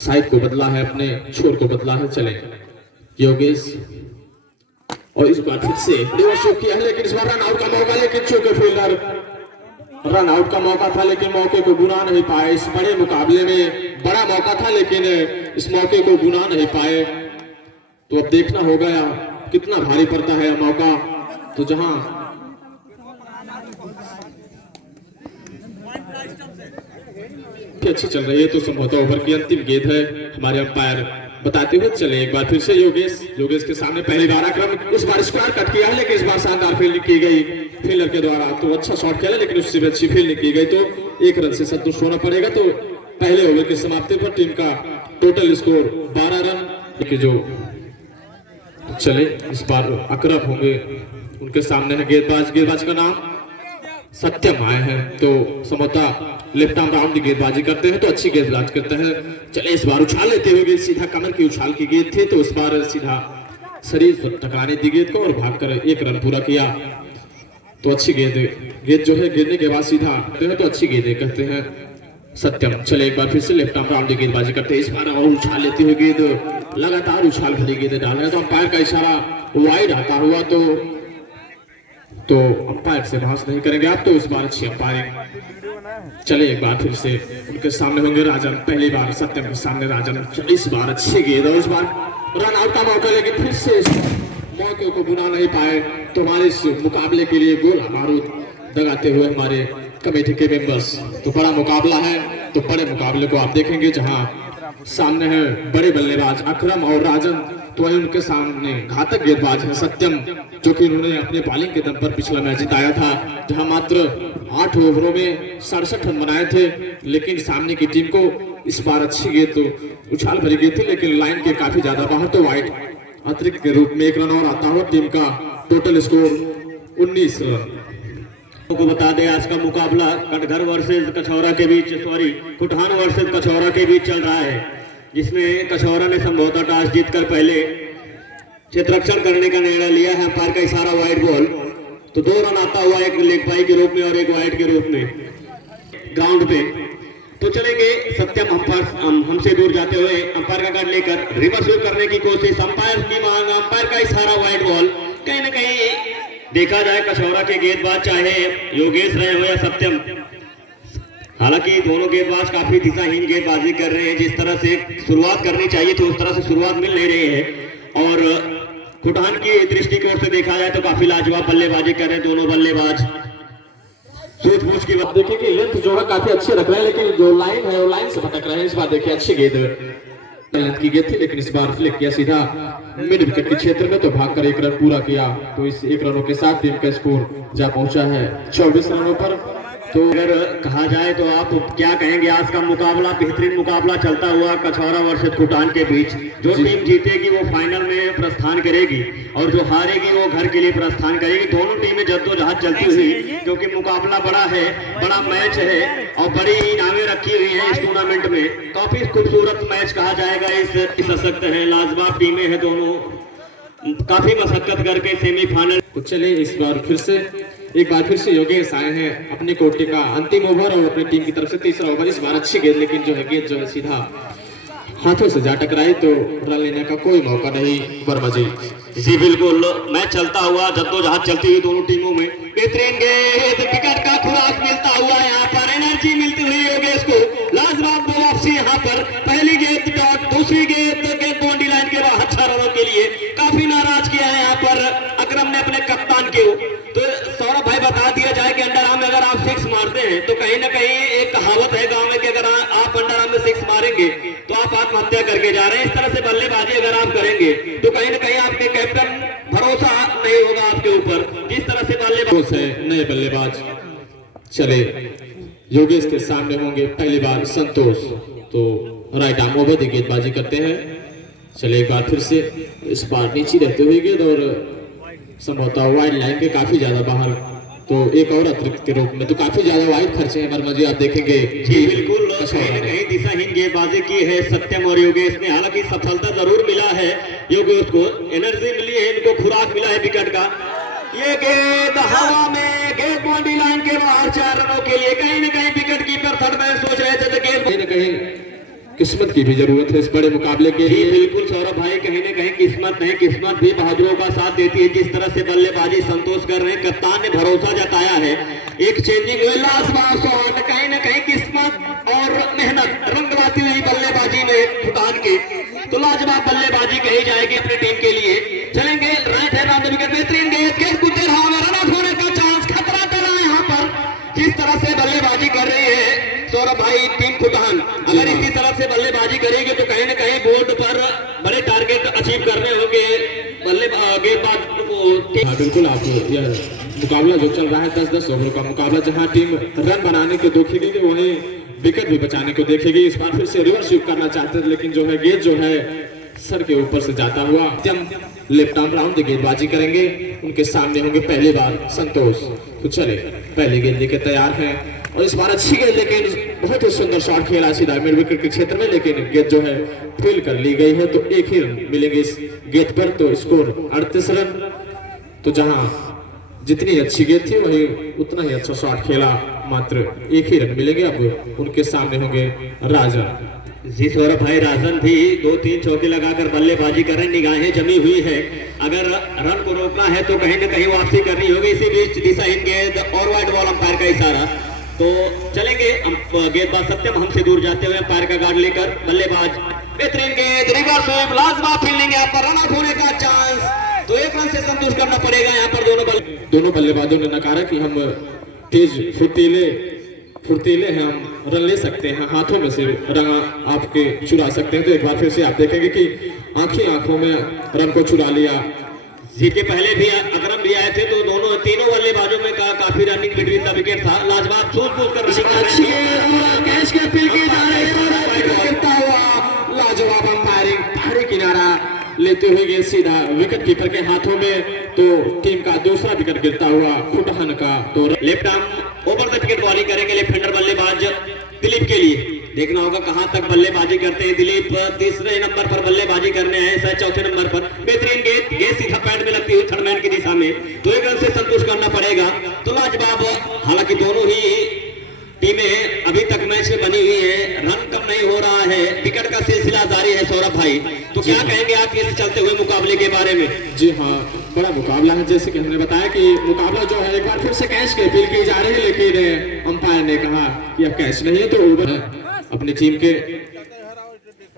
Side को बदला है, अपने छोर को बदला है। चले योगेश, और इस बार फिर से रिवर्स शॉट किया है, लेकिन इस बार रन आउट का मौका, लेकिन चूके फील्डर रन आउट का मौका था लेकिन मौके को बुना नहीं पाए। इस बड़े मुकाबले में बड़ा मौका था लेकिन इस मौके को बुना नहीं पाए। तो अब देखना होगा कितना भारी पड़ता है मौका। तो जहां अच्छी चल रही है तो संभवतः ओवर की अंतिम गेंद है, हमारे अंपायर बताते हुए चले। एक बार फिर से योगेश के सामने पहली बार आक्रमण, इस बार स्क्वायर कट किया है लेकिन इस बार शानदार फील्डिंग की गई फील्डर के द्वारा। तो अच्छा शॉट खेला लेकिन उससे भी अच्छी फील्डिंग की गई, तो एक रन से संतुष्ट होना पड़ेगा। तो पहले ओवर की समाप्ति पर टीम का टोटल स्कोर 12 रन। जो चले इस बार अकरम होंगे, उनके सामने है गेंदबाज का नाम सत्यम आए हैं। तो समता लेफ्ट आर्म राउंड की गेंदबाजी करते हैं, तो अच्छी गेंदबाजी करते हैं। चले इस बार उछाल लेते हुए सीधा कमर की उछाल की गेंद थी, तो इस बार सीधा शरीर पर टकराने दी गेंद को और भागकर एक रन पूरा किया। तो अच्छी गेंद जो है गिरने के बाद सीधा तो अच्छी गेंद कहते हैं सत्यम। चले एक बार फिर से लेफ्ट आर्म राउंड की गेंदबाजी करते हैं, इस बार और उछाल लेते हुए गेंद लगातार उछाल भरी गेंद डाल रहे हैं। तो अंपायर का इशारा वाइड आता हुआ, तो अंपायर से बहस नहीं करेंगे आप। तो इस बार अच्छी अंपायरिंग। चले एक बार फिर से उनके सामने होंगे राजन, पहली बार सत्यम के सामने राजन। इस बार अच्छी गेंद और इस बार रन आउट का मौका, लेकिन फिर से मौके को बुना नहीं पाए। तो हमारे इस मुकाबले के लिए गोला बारूद दगाते हुए हमारे कमेटी के मेंबर्स। तो बड़ा मुकाबला है, तो बड़े मुकाबले को आप देखेंगे जहां सामने है बड़े बल्लेबाज अकरम और राजन, तो वही उनके सामने घातक गेंदबाज है सत्यम, जो कि उन्होंने अपने बॉलिंग के दम पर पिछला मैच जिताया था, जहां मात्र 8 ओवरों में 67 रन बनाए थे। लेकिन सामने की टीम को इस बार अच्छी गेंद तो उछाल भरी गेंद थी लेकिन लाइन के काफी ज्यादा बाहर, तो वाइड अतिरिक्त के रूप में एक रन और आता हो। टीम का टोटल स्कोर 19 रन। को बता दें आज का मुकाबला कटघर वर्सेस कछौरा के बीच, कुटहान वर्सेस कछौरा के बीच चल रहा है, जिसमें कछौरा ने संभवतः टॉस जीतकर पहले क्षेत्ररक्षण करने का निर्णय लिया है। अंपायर का इशारा वाइड बॉल, तो 2 रन आता हुआ, एक लेग बाई के रूप में और एक वाइड के रूप में ग्राउंड पे। तो चलेंगे सत्यम अंपायर हमसे दूर जाते हुए अंपायर का कार्ड लेकर रिवर्स करने की कोशिश, अंपायर की मांग, अंपायर का इशारा वाइड बॉल। कहीं ना कहीं देखा जाए कछौरा के गेंदबाज चाहे योगेश रहे हो या सत्यम, हालांकि दोनों गेंदबाज काफी दिशाहीन गेंदबाजी कर रहे हैं। जिस तरह से शुरुआत करनी चाहिए थी उस तरह से शुरुआत मिल नहीं रही है, और कुटहान की दृष्टिकोण से देखा जाए तो काफी लाजवाब बल्लेबाजी कर रहे हैं दोनों बल्लेबाज। सूझबूझ की बात देखिए लेंथ जो है काफी अच्छे रख रहे हैं, लेकिन जो लाइन है वो लाइन से भटक रहे हैं। इस बार देखिए अच्छी गेंद की गेंद थी लेकिन इस बार फ्लिक किया सीधा मिड विकेट के क्षेत्र में, तो भागकर एक रन पूरा किया। तो इस एक रनों के साथ टीम का स्कोर जा पहुंचा है 24 रनों पर। तो अगर कहा जाए तो आप क्या कहेंगे, आज का मुकाबला बेहतरीन मुकाबला चलता हुआ कछौरा वर्सेस कुटान के बीच। जो टीम जीतेगी वो फाइनल में प्रस्थान करेगी और जो हारेगी वो घर के लिए प्रस्थान करेगी। दोनों टीमें जद्दोजहद चलती हुई, क्योंकि मुकाबला बड़ा है, बड़ा मैच है और बड़ी इनामें रखी हुई हैं इस टूर्नामेंट में। काफी खूबसूरत मैच कहा जाएगा। इस सशक्त है, लाजवाब टीमें हैं दोनों, काफी मशक्कत करके सेमीफाइनल। तो चलिए इस बार फिर से एक बार फिर से योगेश आए हैं अपनी कोटि का अंतिम ओवर और अपनी टीम की तरफ से तीसरा ओवर। इस बार अच्छी गेंद, लेकिन गेंद जो है सीधा हाथों से जा टकराई, तो रन लेने का कोई मौका नहीं वर्मा जी। बिल्कुल, मैच चलता हुआ, जद्दोजहद चलती हुई दोनों टीमों में। बेहतरीन गेंद, विकेट का खुराक मिलता हुआ, यहाँ पर एनर्जी मिलती हुई योगेश को। लाजवाब दो वापसी यहाँ पर, पहली गेंद डॉट, दूसरी गेंद बाउंड्री लाइन के बाहर 6 रनों के लिए। काफी नाराज किया है यहाँ पर अकरम ने अपने कप्तान को। तो सौरभ भाई बता दिया जाए कि अंडर आर्म में अगर आप 6 मारते हैं तो कहीं ना कहीं एक कहावत है गांव में कि अगर आप अंडर आर्म में 6 मारेंगे तो आप आत्महत्या करके जा रहे हैं। इस तरह से बल्लेबाजी अगर आप करेंगे तो कहीं ना कहीं आपके कैप्टन भरोसा नहीं होगा आपके ऊपर। जिस तरह से बल्लेबाज है नए बल्लेबाज। चले योगेश के सामने होंगे पहली बार संतोष, तो राइट आर्म ओवर दी गेंदबाजी करते हैं। चले एक बार फिर से इस बार नीचे रहते हुए गेंद और संभवतः वाइड लाइन के काफी ज्यादा बाहर, तो एक और अतिरिक्त के रूप में, तो काफी ज्यादा वाइड खर्चे हैं वर्मा जी, आप देखेंगे। जी बिल्कुल, कहीं ना कहीं दिशाहीन गेंदबाजी की है सत्यम और योगेश ने। हालांकि सफलता जरूर मिला है योगेश को, एनर्जी मिली है, इनको खुराक मिला है विकेट का। ये गेंद हवा में, गेंद बाउंड्री लाइन के बाहर 4 रनों के लिए। कहीं ना कहीं विकेट कीपर थर्ड मैन सोच रहे थे गेंद कहीं ना कहीं किस्मत की भी जरूरत है इस बड़े मुकाबले के जी लिए। बिल्कुल सौरभ भाई, कहीं ना कहीं किस्मत नहीं, किस्मत भी बहादुरों का साथ देती है। जिस तरह से बल्लेबाजी संतोष कर रहे हैं, कप्तान ने भरोसा जताया है, एक चेंजिंग हुई लाजवाब शॉट, कहीं ना कहीं किस्मत और मेहनत रंग लाती हुई बल्लेबाजी में भूटान की, तो लाजवाब बल्लेबाजी कही जाएगी अपनी टीम के लिए। चलेंगे राइट है राउंड विकेट, बेहतरीन गेंद गुजर हवा में, रन आउट होने का चांस, खतरा डरा है यहाँ पर। जिस तरह से बल्लेबाजी कर रही है सौरभ भाई टीम खुटान, अगर इसी तरह से बल्लेबाजी करेगी तो कहीं ना कहीं बोर्ड पर बड़े टारगेट अचीव करने होंगे गेंदबाज को। हाँ बिल्कुल, आप यह मुकाबला जो चल रहा है 10-10 ओवर का मुकाबला, जहां टीम रन बनाने को देखेगी तो वहीं विकेट भी बचाने को देखेगी। इस बार फिर से रिवर्स स्वीप करना चाहते हैं, लेकिन जो है गेंद जो है सर के ऊपर से जाता हुआ लेफ्ट आर्म राउंड गेंदबाजी करेंगे। उनके सामने होंगे पहली बार संतोष। तो चले पहले गेंद लेके तैयार हैं और इस बार अच्छी गेंद, लेकिन बहुत ही सुंदर शॉट खेला सीधा मिड विकेट के क्षेत्र में, लेकिन गेंद जो है फील कर ली गई है। तो एक ही रन मिलेंगे इस गेंद पर, तो स्कोर 38 रन। तो जहां जितनी अच्छी गेंद थी वही उतना ही अच्छा शॉट खेला, मात्र एक ही रन मिलेंगे। अब उनके सामने होंगे राजन। जी सौरभ भाई, राजन भी 2-3 चौके लगाकर बल्लेबाजी कर रहे हैं, निगाहें जमी हुई है। अगर रन को रोकना है तो कहीं ना कहीं वापसी करनी होगी। इसी बीच दिशाहीन गेंद और वाइड बॉल, अंपायर का इशारा। तो चलेंगे गेंदबाज सत्यम हमसे दूर जाते हुए अंपायर का गार्ड लेकर, बल्लेबाज बेहतरीन गेंद, रिवर्स स्वीप, लाजवाब फील्डिंग, यहाँ पर रन आउट होने का चांस, तो एक रन से संतुष्ट करना पड़ेगा यहाँ पर। दोनों बल्लेबाजों ने नकारा कि हम तेज फुर्तीले हैं, हम रन ले सकते हैं, हाथों में से रन आपके चुरा सकते हैं। तो एक बार फिर से आप देखेंगे कि आंखों में रन को चुरा लिया। जी के पहले भी अकरम भी आए थे, तो तीनों बल्लेबाजों में काफी रनिंग बिटवीन द विकेट था। लाजवाब सूझबूझ कर लाजवाब अंपायरिंग, बाहरी किनारा लेते हुए गेंद सीधा विकेट कीपर के हाथों में, तो टीम का दूसरा विकेट गिरता हुआ खुटहन का। तो left arm over the wicket bowling करेंगे लेफ्ट हैंडर बल्लेबाज दिलीप के लिए। देखना होगा कहां तक बल्लेबाजी करते हैं दिलीप। तीसरे नंबर पर बल्लेबाजी करने हैं, शायद चौथे नंबर पर। बेहतरीन गेंद सीधा पैड में लगती हुई थर्ड मैन की दिशा में, तो एक रन से संतुष्ट करना पड़ेगा। तो लाजवाब, हालांकि दोनों ही टीमें अभी तक मैच में बनी हुई है, रन कम नहीं हो रहा है, विकेट का सिलसिला जारी है सौरभ भाई। तो क्या कहेंगे आप इस चलते हुए मुकाबले के बारे में? जी हाँ, बड़ा मुकाबला है। जैसे कि हमने बताया कि मुकाबला जो है एक बार फिर से कैच की अपील की जा रही है, लेकिन अंपायर ने कहा कि यह कैच नहीं है, तो ओवर है अपनी टीम के।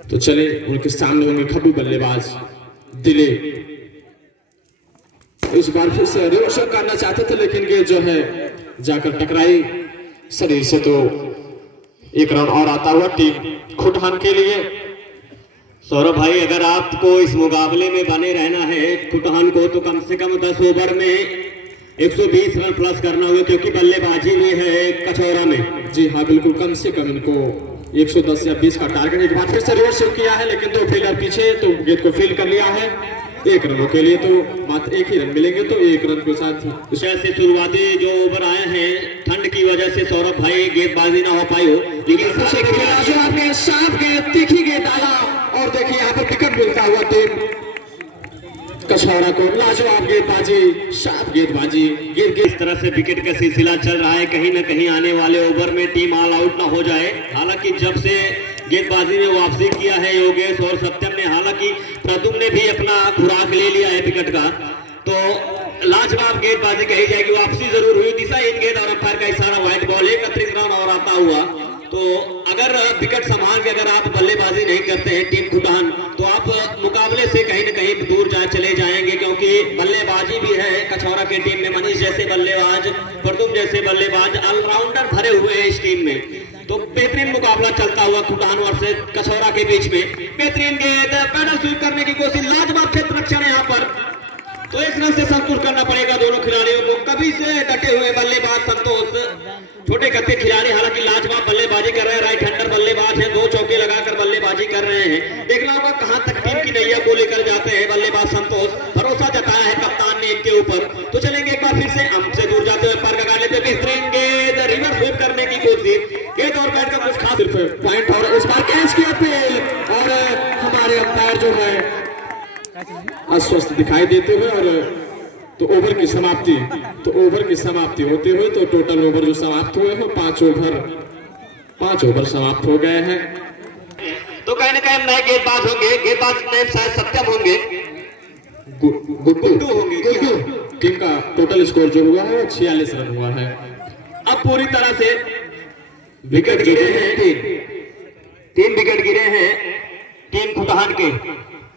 तो चले उनके सामने होंगे खब्बू बल्लेबाज दिलीप। इस बार फिर से रिवर्स करना चाहते थे, लेकिन गेंद जो है जाकर टकराई शरीर से, तो एक रन और आता हुआ टीम खुटहान के लिए। सौरभ भाई, अगर आपको इस मुकाबले में बने रहना है खुटहान को, तो कम से कम 10 ओवर में 120 रन प्लस करना होगा, क्योंकि बल्लेबाजी में है कचौरा में। जी हाँ बिल्कुल, कम से कम इनको 110 या 20 का टारगेट। एक बार फिर से रिवर्स किया है, लेकिन 2 फील्डर पीछे, तो गेंद को फील्ड कर लिया है। एक रनों के लिए तो मात्र एक ही रन मिलेंगे, तो एक रन के साथ से शुरुआती जो ओवर आए हैं, ठंड की वजह से सौरभ भाई गेंदबाजी ना हो पाई हो, लेकिन आपने साफ गेंद, तीखी गेंद डाला और देखिए यहाँ पर विकेट मिलता हुआ टीम कछौरा को। लाजवाब गेंदबाजी, साफ गेंदबाजी, गेंद इस तरह से विकेट का सिलसिला चल रहा है। कहीं ना कहीं आने वाले ओवर में टीम ऑल आउट ना हो जाए। हालांकि जब से गेंदबाजी में वापसी किया है योगेश और सत्यम ने, हालांकि प्रदुम ने भी अपना खुराक ले लिया है विकेट का, तो लाजवाब गेंदबाजी कही जाएगी। वापसी जरूर हुई, दिशाहीन गेंद और अंपायर का इशारा, वाइड बॉल, 31 रन और आता हुआ। तो अगर विकेट संभाल के अगर आप बल्लेबाजी नहीं करते हैं टीम खुटान, तो आप मुकाबले से कहीं ना कहीं दूर चले जाएंगे, क्योंकि बल्लेबाजी भी है कछौरा की टीम में। मनीष जैसे बल्लेबाज, प्रदुम जैसे बल्लेबाज, ऑलराउंडर भरे हुए हैं इस टीम में। तो बेहतरीन मुकाबला चलता हुआ खुटान वर्सेस कछौरा के बीच में। बेहतरीन गेंद, पैडल स्वीप करने की कोशिश, लाजवाब क्षेत्र रक्षण यहाँ पर, तो इस रन से संतुष्ट करना पड़ेगा दोनों खिलाड़ियों को। कभी से डटे हुए बल्लेबाज संतोष, छोटे कत्ते खिलाड़ी, हालांकि लाजवाब बल्लेबाजी कर रहे हैं, राइट हैंडर बल्लेबाज है, 2 चौके लगाकर बल्लेबाजी कर रहे हैं। देखना होगा कहां तक टीम की नैया को लेकर जाते हैं बल्लेबाज संतोष। भरोसा जताया है कप्तान ने इनके ऊपर। तो चलेंगे एक बार फिर से हमसे दूर जाते हुए पर का लेते, बेहतरीन गेंद, रिवर्स स्वीप करने की कोशिश, गेंद और बैट का कुछ खास सिर्फ पॉइंट, और इस बार कैच की अपील, और हमारे अंपायर जो है अस्वस्थ दिखाई देते हुए, और तो ओवर की समाप्ति होते हुए, तो टोटल ओवर जो समाप्त हुए हो 5 ओवर समाप्त हो गए हैं। तो कहीं ना कहीं नए गेंदबाज होंगे, गेंदबाज नए शायद सत्यम होंगे, गुड्डू होंगे। टीम का टोटल स्कोर जो हुआ है 46 रन हुआ है। अब पूरी तरह से विकेट गिरे हैं, 3 विकेट गिरे हैं टीम खुटहान के।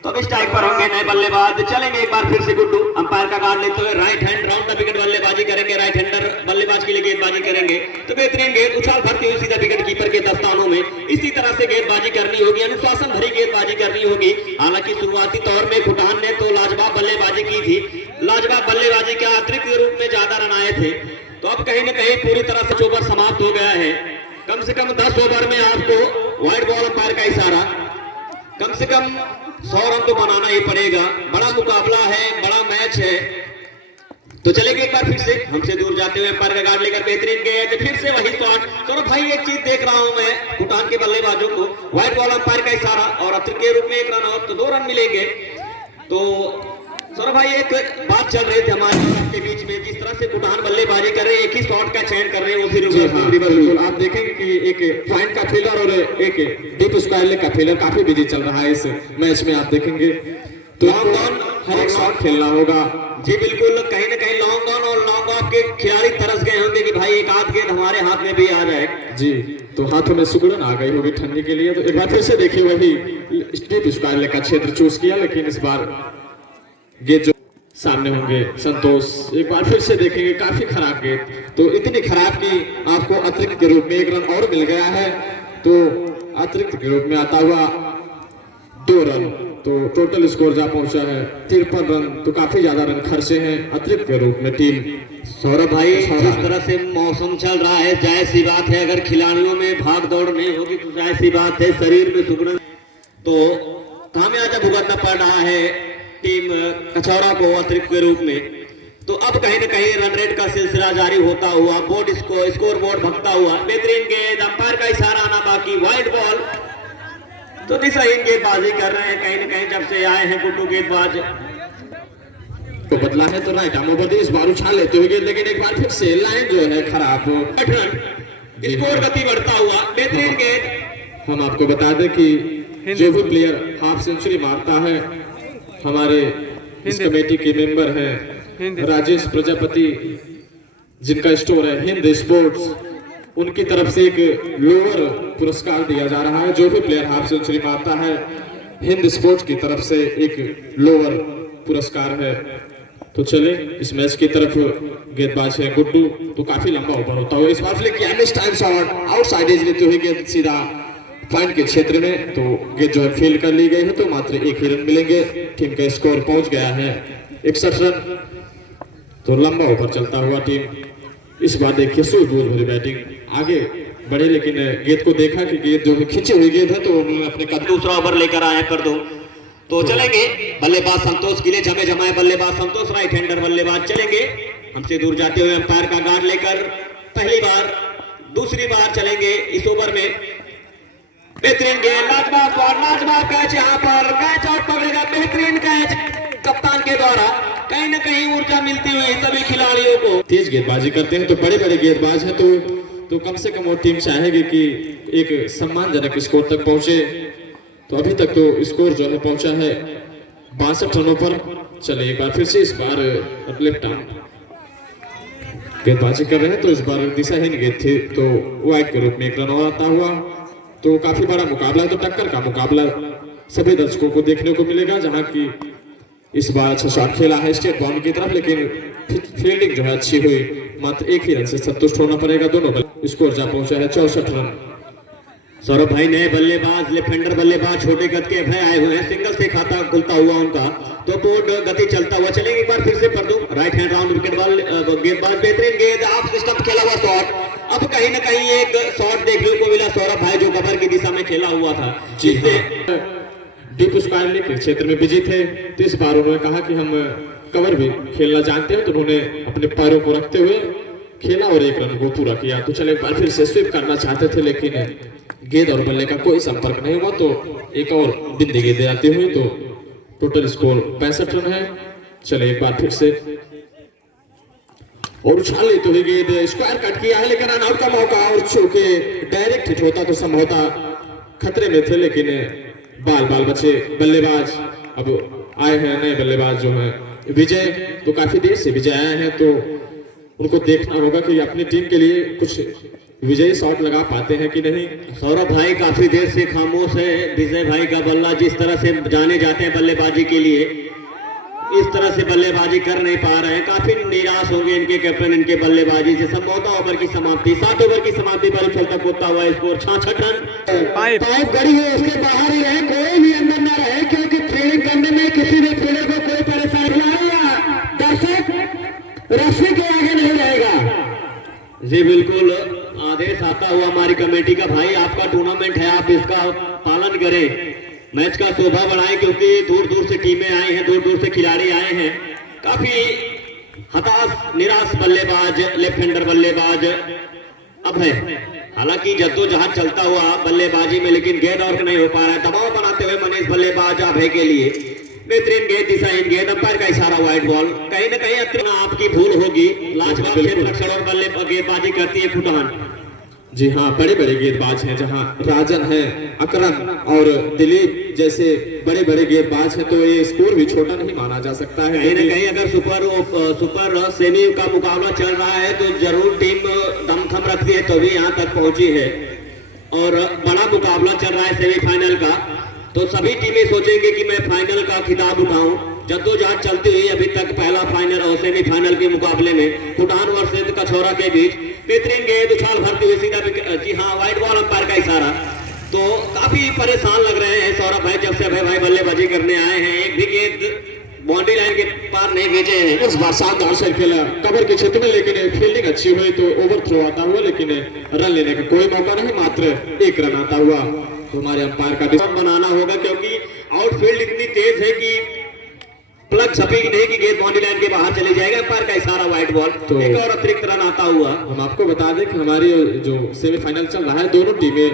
तो अब स्ट्राइक पर होंगे नए बल्लेबाज, चलेंगे एक बार फिर से गुड्डू अंपायर का गार्ड लेते हुए right hand round the wicket बल्लेबाजी करेंगे, राइट हैंडर बल्लेबाज के लिए गेंदबाजी करेंगे। तो बेहतरीन गेंद उछाल भरती हुई सीधा विकेट कीपर के दस्तानों में। इसी तरह से गेंदबाजी करनी होगी, अनुशासन भरी गेंदबाजी करनी होगी। हालांकि शुरुआती तौर में खुटहान ने तो लाजवाब बल्लेबाजी की थी, लाजवाब बल्लेबाजी के अतिरिक्त रूप में ज्यादा रन आए थे। तो अब कहीं ना कहीं पूरी तरह से ओवर समाप्त हो गया है। कम से कम 10 ओवर में आपको वाइड बॉल अंपायर का इशारा, कम से कम 100 रन तो बनाना ही पड़ेगा। बड़ा मुकाबला है, बड़ा मैच है। तो चलेंगे एक बार फिर से हमसे दूर जाते हुए अंपायर का गार्ड लेकर बेहतरीन गेंद, फिर से वही शॉट। सौरभ भाई एक चीज देख रहा हूं मैं भूटान के बल्लेबाजों को, वाइड बॉल अंपायर का इशारा और अतिरिक्त के रूप में 1 रन आउट, तो 2 रन मिलेंगे। तो सौरभ भाई एक बात चल रही थी हमारे के बीच में, जिस तरह से भूटान बल्लेबाजी कर रहे हैं, एक ही शॉट का चयन कर रहे हैं, वो फिर बिल्कुल आप देखेंगे कि एक पॉइंट का फील्डर और एक डीप स्क्वायर लेग का फील्डर काफी बिजी चल रहा है इस मैच में। आप देखेंगे तो लॉन्ग ऑन हर एक शॉट खेलना होगा। जी बिल्कुल, कहीं ना कहीं लॉन्ग ऑन और लॉन्ग ऑफ के खिलाड़ी तरस गए होंगे कि भाई एक आध गेंद हमारे हाथ में भी आ जाए। जी, तो हाथों में सुगड़न आ गई होगी ठंडी के लिए। तो एक बार फिर से देखिए वही डीप स्क्वायर लेग का क्षेत्र चूज किया, लेकिन इस बार गेंद जो सामने होंगे संतोष, एक बार फिर से देखेंगे काफी खराब गेंद। तो इतनी खराब कि आपको अतिरिक्त के रूप में 1 रन और मिल गया है। तो अतिरिक्त के रूप में आता हुआ 2 रन, तो टोटल स्कोर जा पहुंचा है 53 रन। तो काफी ज्यादा रन खर्चे हैं अतिरिक्त के रूप में टीम। सौरभ भाई जिस तरह से मौसम चल रहा है, जायज सी बात है अगर खिलाड़ियों में भाग दौड़ नहीं होगी तो जायज सी बात है शरीर में सुगड़न तो खामियाजा भुगतना पड़ रहा है टीम कचौरा को अतिरिक्त के रूप में। तो अब कहीं न कहीं रन रेट का सिलसिला जारी होता हुआ, बोर्ड स्कोर बोर्ड भगता हुआ, बेहतरीन गेंद, अंपायर का इशारा आना बाकी, वाइड बॉल। तो दिशाहीन गेंदबाजी कर रहे हैं कहीं न कहीं जब से आए हैं गुड्डू गेंदबाज। तो बदला है तो राइट आर्म ओवर इस बार उछाल लेते हुए, लेकिन एक बार फिर से लाइन जो है खराब। स्कोर गति बढ़ता हुआ, बेहतरीन गेंद। हम आपको बता दें कि जो भी प्लेयर हाफ सेंचुरी मारता है, हमारे इस कमेटी के मेंबर हैं राजेश प्रजापति, जिनका स्टोर है हिंद स्पोर्ट्स, उनकी तरफ से एक लोअर पुरस्कार दिया जा रहा है। जो भी प्लेयर हाफ सेंचुरी मारता है, हिंद स्पोर्ट्स की तरफ से एक लोअर पुरस्कार है। तो चले इस मैच की तरफ। गेंदबाज है गुड्डू, तो काफी लंबा ओवर होता हुआ इस बार लेकिन आउटसाइड एज लेते हुए गेंद सीधा पॉइंट के क्षेत्र में। तो गेंद जो है फील्ड कर ली गई है, तो मात्र 1 ही रन मिलेंगे। टीम का स्कोर पहुंच गया है 61 रन। तो लंबा ओवर चलता हुआ टीम इस बार देखिए सूझबूझ भरी बैटिंग आगे बढ़े, लेकिन गेंद को देखा कि गेंद जो है खींची हुई गेंद है, तो उन्होंने अपने कदम दूसरा ओवर लेकर आए कर दो। तो चलेंगे बल्लेबाज संतोष के लिए जमे जमाए बल्लेबाज संतोष, राइट हैंडर बल्लेबाज चलेंगे हमसे दूर जाते हुए अंपायर का गार्ड लेकर। पहली बार दूसरी बार चलेंगे इस ओवर में। बेहतरीन गेंद, लाजवाब कैच, यहाँ पर कैच आउट पकड़ेगा, बेहतरीन कैच कप्तान के द्वारा। कहीं ना कहीं ऊर्जा मिलती हुई सभी खिलाड़ियों को। तेज गेंदबाजी करते हैं तो बड़े बड़े गेंदबाज हैं, तो कम से कम वो टीम चाहेगी कि एक सम्मानजनक स्कोर तक पहुंचे। तो अभी तक तो स्कोर जो है पहुंचा है 62 रनों पर। चले एक बार फिर से इस बार लेफ्ट आर्म गेंदबाजी कर रहे हैं, तो इस बार दिशाहीन गेंद थी, तो वाइड के रूप में 1 रन और आता हुआ। तो काफी बड़ा मुकाबला है, तो टक्कर का मुकाबला सभी दर्शकों को देखने को मिलेगा, जहां की इस बार अच्छा शॉट खेला है स्टेट बाउंड्री की तरफ, लेकिन फील्डिंग जो है अच्छी हुई। मात्र 1 ही रन से संतुष्ट होना पड़ेगा दोनों। स्कोर जा पहुंचा है 64 रन। सौरभ भाई नए बल्लेबाज, लेफ्ट हैंडर बल्लेबाज छोटे कद के भय आए हुए हैं, सिंगल से खाता खुलता हुआ उनका, तो बोर्ड गति चलता हुआ। चलेंगे एक बार फिर से पर दूं right hand round wicket ball गेंदबाज, बेहतरीन गेंद, ऑफ सिस्टम खेला हुआ शॉट। अब कहीं ना कहीं एक शॉट देखने को मिला सौरभ भाई जो कवर की दिशा में खेला हुआ था, जिससे डीप स्क्वायर लेग के क्षेत्र में बिजी थे। तो इस बार उन्होंने कहा कि हम कवर भी खेलना जानते हैं, तो उन्होंने अपने पैरों को रखते हुए खेला और 1 रन को पूरा किया। तो चले एक बार फिर से स्वीप करना चाहते थे, लेकिन गेंद और बल्ले का कोई संपर्क नहीं हुआ। तो एक और बिंदी गेंद आती हुई, तो टोटल स्कोर 65 रन है। चले एक बार फिर से और उछाल लेते हुए गेंद स्क्वायर कट किया है, लेकिन रन आउट का मौका, और चूंकि डायरेक्ट हिट होता तो संभवतः खतरे में थे, लेकिन बाल बचे बल्लेबाज अब आए हैं नए बल्लेबाज जो हैं विजय, तो काफी देर से विजय आए हैं, तो उनको देखना होगा कि अपनी टीम के लिए कुछ विजयी शॉट लगा पाते हैं कि नहीं। सौरभ भाई काफी देर से खामोश है। विजय भाई का बल्ला जिस तरह से जाने जाते हैं बल्लेबाजी के लिए, इस तरह से बल्लेबाजी कर नहीं पा रहे हैं। काफी निराश होंगे इनके कैप्टन इनके बल्लेबाजी से। संभवतः ओवर की समाप्ति 7 ओवर की समाप्ति पर खेलता कूदता हुआ स्कोर 66 रन। पाइप गड़ी है, उसके बाहर ही रहे, कोई भी अंदर न रहे, क्योंकि फील्डिंग करने में किसी भी फील्डर को कोई परेशानी नहीं है। दर्शक रस्सी के आगे नहीं रहेगा। जी बिल्कुल, आदेश आता हुआ हमारी कमेटी का, भाई आपका टूर्नामेंट है, आप इसका पालन करें, मैच का शोभा बढ़ाएं, क्योंकि दूर दूर से टीमें आई हैं, दूर दूर से खिलाड़ी आए हैं। काफी हताश निराश बल्लेबाज लेफ्ट हैंडर बल्लेबाज अब है। हालांकि जद्दोजहद चलता हुआ बल्लेबाजी में, लेकिन गेंद और नहीं हो पा रहा है। दबाव बनाते हुए मनीष बल्लेबाज अभय के लिए बेहतरीन गेंद, दिशाहीन गेंद, अंपायर का इशारा, वाइड बॉल। कहीं ना कहीं अतिरिक्त आपकी भूल होगी। लाजवाब क्षेत्र रक्षण और गेंदबाजी करती है खुटहान। जी हाँ, बड़े बड़े गेंदबाज हैं, जहां राजन है, अकरम और दिलीप जैसे बड़े बड़े गेंदबाज हैं, तो ये स्कोर भी छोटा नहीं माना जा सकता है। कहीं ना कहीं अगर सुपर सेमी का मुकाबला चल रहा है तो जरूर टीम दमखम रखती है, तो भी यहाँ तक पहुंची है। और बड़ा मुकाबला चल रहा है सेमीफाइनल का, तो सभी टीमें सोचेंगे कि मैं फाइनल का खिताब उठाऊं। जद्दोजहद चलती हुई अभी तक पहला फाइनल और सेमीफाइनल के मुकाबले में खुटान वर्सेस कछौरा के बीच बेहतरीन गेंद उछाल भरती हुई सीधा, जी हाँ, वाइड बॉल, अंपायर का इशारा। तो काफी परेशान लग रहे हैं सौरभ भाई जब से अभय भाई बल्लेबाजी करने आए हैं। एक भी गेंद बाउंड्री लाइन के पार नहीं भेजे हैं। इस बार शानदार से खेला कवर के क्षेत्र में, लेकिन फील्डिंग अच्छी हुई तो ओवर थ्रो आता हुआ, लेकिन रन लेने का कोई मौका नहीं, मात्र 1 रन आता हुआ। तो हमारे अंपायर का डिसीजन बनाना होगा, क्योंकि आउटफील्ड इतनी तेज है कि प्लग छपेगी नहीं कि गेंद बाउंड्री लाइन के बाहर चले जाएगा। अंपायर का इशारा, वाइड बॉल। तो एक और अतिरिक्त रन आता हुआ। हम आपको बता दें कि हमारी जो सेमीफाइनल चल रहा है, दोनों टीमें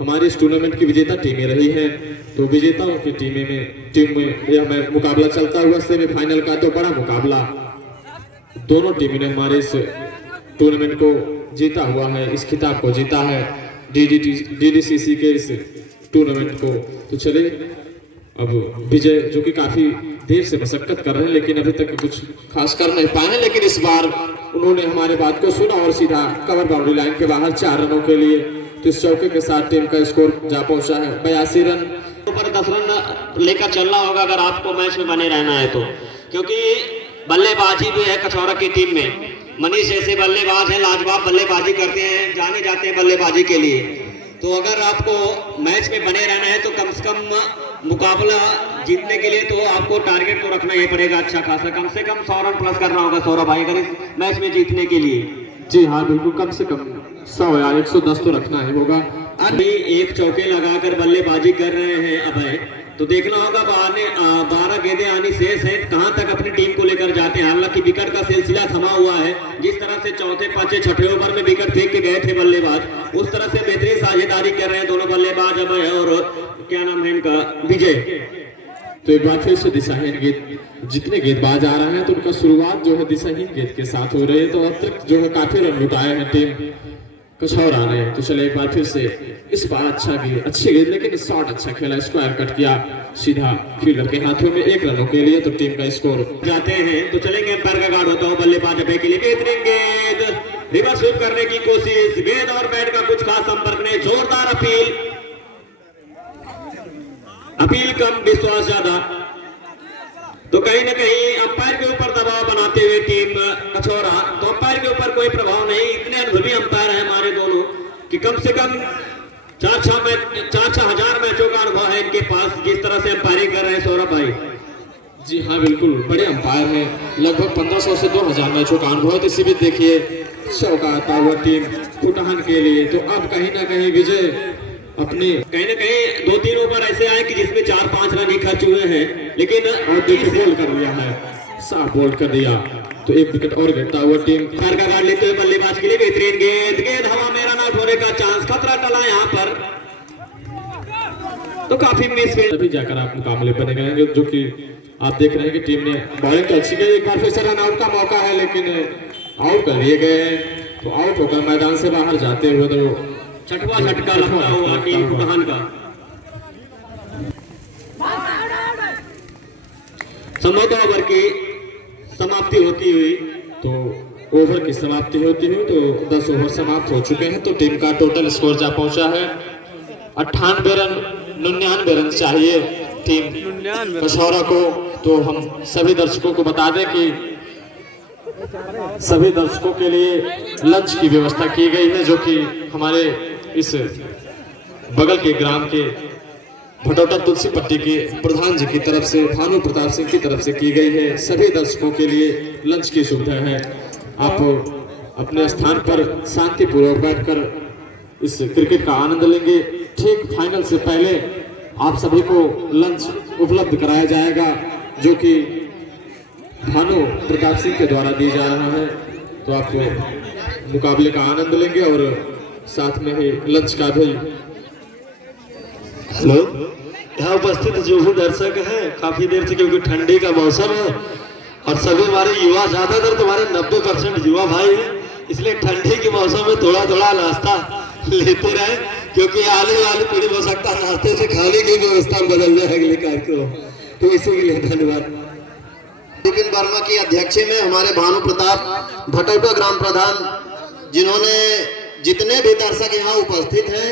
हमारी इस टूर्नामेंट की विजेता टीमें रही हैं। तो विजेताओं की टीम में यह मुकाबला चलता हुआ सेमीफाइनल का, तो बड़ा मुकाबला, दोनों टीमों ने हमारे इस टूर्नामेंट को जीता हुआ है, इस खिताब को जीता है, DDCC के इस टूर्नामेंट को। तो चले अब विजय, जो कि काफी देर से मशक्कत कर रहे हैं, लेकिन अभी तक कुछ खास कर नहीं पाए, लेकिन इस बार उन्होंने हमारे बात को सुना और सीधा कवर बाउंड्री लाइन के बाहर 4 रनों के लिए। तो इस चौके के साथ टीम का स्कोर जा पहुंचा है 82 रन। ऊपर 10 रन लेकर चलना होगा अगर आपको मैच में बने रहना है तो, क्योंकि बल्लेबाजी भी है कछौरा की टीम में। मनीष जैसे बल्लेबाज हैं, लाजवाब बल्लेबाजी करते हैं, जाने जाते हैं बल्लेबाजी के लिए। तो अगर आपको मैच में बने रहना है तो कम से कम मुकाबला जीतने के लिए तो आपको टारगेट तो रखना ही पड़ेगा अच्छा खासा, कम से कम 100 रन प्लस करना होगा सौरभ भाई अगर इस मैच में जीतने के लिए। जी हाँ, बिल्कुल, कम से कम 100 या 110 तो रखना ही होगा। अभी एक चौके लगाकर बल्लेबाजी कर रहे हैं अभय, तो देखना होगा 12 गेंदें आनी शेष है, कहां तक अपनी टीम को लेकर जाते हैं। हालांकि विकेट का सिलसिला थमा हुआ है, जिस तरह से चौथे, पांचवें, छठे ओवर में विकेट फेंक के गए थे बल्लेबाज, उस तरह से बेहतरीन साझेदारी कर रहे हैं दोनों बल्लेबाज अभय और क्या नाम है इनका, विजय। तो एक बार फिर से दिशाहीन गेंद, जितने गेंदबाज आ रहे हैं तो उनका शुरुआत जो है दिशाहीन गेंद के साथ हो रही है, तो अतिरिक्त जो है काफी रन लुटाए हैं टीम कछौरा ने। तो चले एक बार फिर से, इस बार अच्छी गेंद, लेकिन शॉट अच्छा खेला, स्क्वायर कट किया सीधा फील्डर के हाथों में 1 रनों के लिए। तो टीम का स्कोर जाते हैं, तो चलेंगे अंपायर का गार्ड होता हूं बल्लेबाज अभय के लिए। बेहतरीन गेंद, रिवर्स स्वीप करने की कोशिश, गेंद और बैट का कुछ खास संपर्क नहीं, जोरदार अपील कम विश्वास ज्यादा। तो कहीं ना कहीं अंपायर के ऊपर दबाव बनाते हुए टीम कछौरा, तो अंपायर के ऊपर कोई प्रभाव नहीं, इतने अनुभवी अंपायर हैं हमारे दोनों कि कम से कम 4-6 हजार मैचों का अनुभव है इनके पास, जिस तरह से अंपायरिंग कर रहे हैं सौरभ भाई। जी हाँ, बिल्कुल, बड़े अंपायर हैं, लगभग 1500 से 2000 मैचों का अनुभव है। तो इसी भी देखिए चौका आता हुआ टीम खुटहान के लिए। तो अब कहीं ना कहीं विजय अपनी, कहीं ना कहीं 2-3 ओवर ऐसे आए कि जिसमें 4-5 रन ही खर्च हुए हैं, लेकिन बोल कर दिया है, साफ बोल्ड कर दिया। तो 1 विकेट और गिरता हुआ टीम अंपायर का गार्ड लेते हुए बल्लेबाज के लिए बेहतरीन गेंद हवा में रन आउट होने का चांस, खतरा टला यहाँ पर, तो काफी मिसफील्ड। तभी जाकर आप मुकाबले बने गए, जो कि आप देख रहे हैं कि टीम ने बॉलिंग तो अच्छी की, एक बार फिर से रन आउट का मौका है, लेकिन आउट कर दिए गए। तो आउट होकर मैदान से बाहर जाते हुए तो 6वां झटका लगता हुआ टीम खुटहान का। संभवतः ओवर की समाप्ति होती हुई तो ओवर की समाप्ति होती हुई तो 10 ओवर समाप्त हो चुके हैं। तो टीम का टोटल स्कोर जा पहुंचा है 98 रन। 99 रन चाहिए टीम कछौरा को। तो हम सभी दर्शकों को बता दें कि सभी दर्शकों के लिए लंच की व्यवस्था की गई है, जो कि हमारे इस बगल के ग्राम के भटौटा तुलसी पट्टी के प्रधान जी की तरफ से, भानु प्रताप सिंह की तरफ से की गई है। सभी दर्शकों के लिए लंच की सुविधा है। आप अपने स्थान पर शांतिपूर्वक बैठकर इस क्रिकेट का आनंद लेंगे। ठीक फाइनल से पहले आप सभी को लंच उपलब्ध कराया जाएगा, जो कि भानु प्रताप सिंह के द्वारा दी जा रहा है। तो आप मुकाबले का आनंद लेंगे और साथ में ही लंच का भी। हेलो, यहाँ उपस्थित जो भी दर्शक हैं काफी देर से, क्योंकि ठंडी का मौसम है और सभी हमारे युवा, ज्यादातर तुम्हारे 90% युवा भाई हैं, इसलिए ठंडी के मौसम में थोड़ा थोड़ा नाश्ता लेते रहे, क्योंकि आने वाली पीढ़ी हो सकता है नाश्ते से खाने की व्यवस्था बदल जाए अगले कार्यक्रम। तो इसी के लिए धन्यवाद। विपिन वर्मा की अध्यक्ष में हमारे भानु प्रताप भटौटा ग्राम प्रधान, जिन्होंने जितने भी दर्शक यहाँ उपस्थित हैं